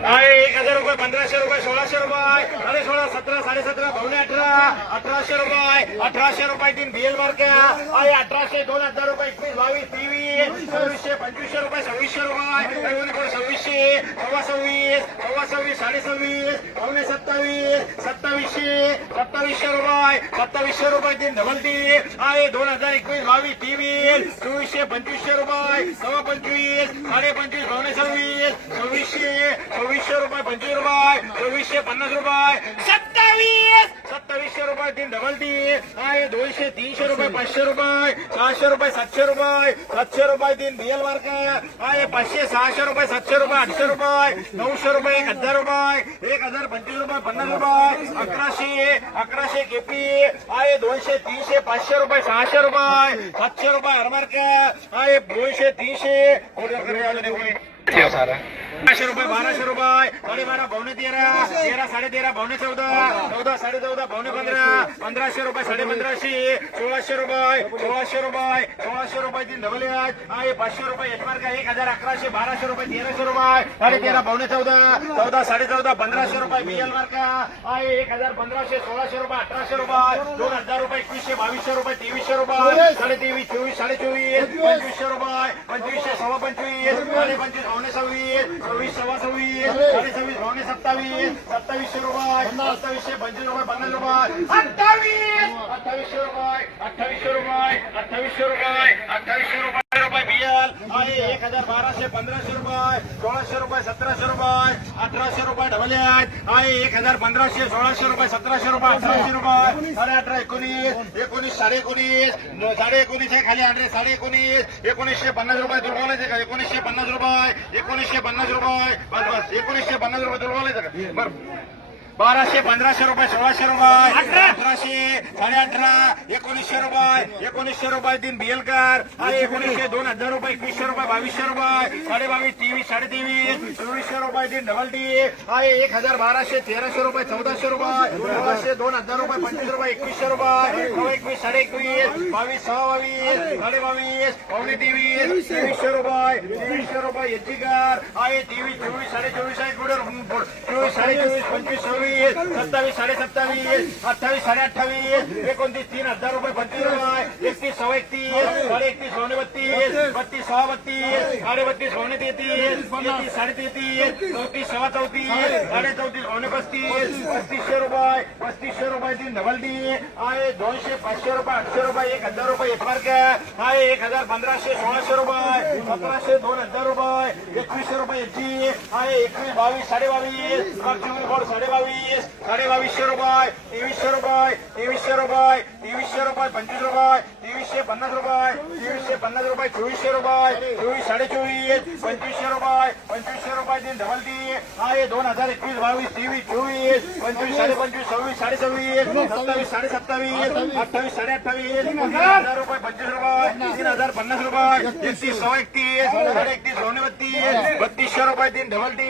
आहे एक हजार रुपये पंधराशे रुपये सोळाशे रुपये. साडे सोळा सतरा साडे सतरा पावणे अठरा अठराशे रुपये. अठराशे रुपये तीन बिएल मार्क्या आहे. अठराशे दोन हजार रुपये एकवीस बावीस तेवीस सव्वीसशे पंचवीसशे रुपये सव्वीसशे रुपये. रेव्हेन्यू सव्वा सव्वीस सव्वा सव्वीस साडे सव्वीस पावणे सत्तावीस सत्तावीसशे सत्तावीसशे रुपये सत्तावीसशे रुपये तीन डबल तीन आहे दोन हजार एकवीस बावीस तेवीस चोवीसशे पंचवीसशे रुपये सव्वा पंचवीस साडे पंचवीस पावणे सव्वीस सव्वीसशे सव्वीसशे रुपये पंचवीस रुपये चोवीसशे पन्नास रुपये. सत्तावीस सत्तावीसशे रुपये तीन डबल तीन आहे दोनशे तीनशे रुपये पाचशे रुपये सहाशे रुपये सातशे रुपये सातशे रुपये तीन बिएल मार्क आहे पाचशे सहाशे रुपये सातशे रुपये आठशे रुपये नऊशे रुपये एक हजार रुपये एक हजार पंचवीस रुपये पन्नास रुपये अकराशे अकराशे केपी आहे दोनशे तीनशे पाचशे रुपये सहाशे रुपये सातशे रुपये हरमार्क आहे दोनशे तीनशे. बाराशे रुपये बाराशे रुपये. साडेबारा पावणे तेरा. तेरा साडे तेरा पावणे चौदा. चौदा साडे चौदा पावणे पंधरा. पंधराशे रुपये साडे पंधराशे. सोळाशे रुपये सोळाशे रुपये सोळाशे रुपये तीन डबल आहे पाचशे रुपये एक एक हजार अकराशे बाराशे रुपये तेराशे रुपये. साडे तेरा पावणे चौदा. चौदा साडे चौदा पंधराशे रुपये बिएल मार्क आहे. एक हजार पंधराशे सोळाशे रुपये अठराशे रुपये. दोन हजार रुपये एकवीसशे बावीसशे रुपये तेवीसशे रुपये. साडे तेवीस चोवीस साडे चोवीस. पंचवीसशे रुपये पंचवीसशे सव्वा पंचवीस साडे पंचवीस पावणे सव्वीस सव्वीस सव्वा सव्वीस साडे सव्वीस पावणे सत्तावीस सत्तावीसशे रुपये सत्तावीसशे पंचवीस रुपये पन्नास रुपये अठ्ठावीस अठ्ठावीसशे रुपये अठ्ठावीसशे रुपये अठ्ठावीसशे रुपये अठ्ठावीसशे रुपये रुपये बियल आहे एक हजार बाराशे पंधराशे रुपये सोळाशे रुपये सतराशे रुपये अठराशे रुपये ठेवले आहेत. आहे एक हजार पंधराशे सोळाशे रुपये सतराशे रुपये अठराशे रुपये. साडे अठरा एकोणीस एकोणीस साडे एकोणीस साडे एकोणीस आहे खाली अठरा साडे एकोणीस एकोणीसशे पन्नास रुपये दुर्गवायचे का? एकोणीसशे पन्नास रुपये एकोणीसशे पन्नास रुपये. बस बस एकोणीसशे पन्नास रुपये दुर्बलायचं का? बरं. बाराशे पंधराशे रुपये सोळाशे रुपये अठराशे साडे अठरा एकोणीसशे रुपये एकोणीसशे रुपये तीन बिएलकर आहे एकोणीसशे दोन हजार रुपये एकवीसशे रुपये बावीसशे रुपये साडे बावीस तेवीस साडे तेवीस चोवीसशे रुपये तीन डबल टी आहे एक हजार बाराशे तेराशे रुपये चौदाशे रुपये सोळाशे दोन हजार रुपये पंचवीस रुपये एकवीसशे रुपये एकवीस साडे एकवीस बावीस सहा बावीस साडे बावीस पावणे तेवीस तेवीसशे रुपये तेवीसशे यज्जीकार आहे तेवीस चोवीस साडे चोवीस आहे गुडर चोवीस साडे चोवीस पंचवीस सव्वीस सत्तावीस साडे सत्तावीस अठ्ठावीस साडे अठ्ठावीस एकोणतीस तीन हजार रुपये पंचवीस रुपये एकतीस सव्वा एकतीस साडे एकतीस सोने बत्तीस बत्तीस सहा बत्तीस साडे बत्तीस सोने तेहतीस तेहतीस साडे तेहतीस चौतीस सव्वा चौतीस साडे चौतीस सोने पस्तीस पस्तीसशे रुपये पस्तीसशे रुपये तीन डबल डी आहे. दोनशे पाचशे रुपये आठशे रुपये एक हजार रुपये एक मार्क आहे. एक हजार पंधराशे सोळाशे रुपये सतराशे दोन हजार रुपये एकवीसशे रुपये आहे एकवीस बावीस साडे बावीस मागची साडे बावीस साडे बावीसशे रुपये तेवीसशे रुपये तेवीसशे रुपये तेवीसशे रुपये पंचवीस रुपये तेवीसशे पन्नास रुपये तेवीसशे पन्नास रुपये चोवीसशे रुपये चोवीस साडे चोवीस पंचवीसशे रुपये पंचवीसशे रुपये तीन डबल ती आहे दोन हजार एकवीस बावीस तेवीस चोवीस पंचवीस साडे पंचवीस सव्वीस साडे सव्वीस सत्तावीस साडे सत्तावीस अठ्ठावीस साडे अठ्ठावीस हजार रुपये पंचवीस रुपये तीन हजार पन्नास रुपये एकतीस सव्वा एकतीस साडे एकतीस दोन बत्तीस बत्तीसशे रुपये तीन डबल टी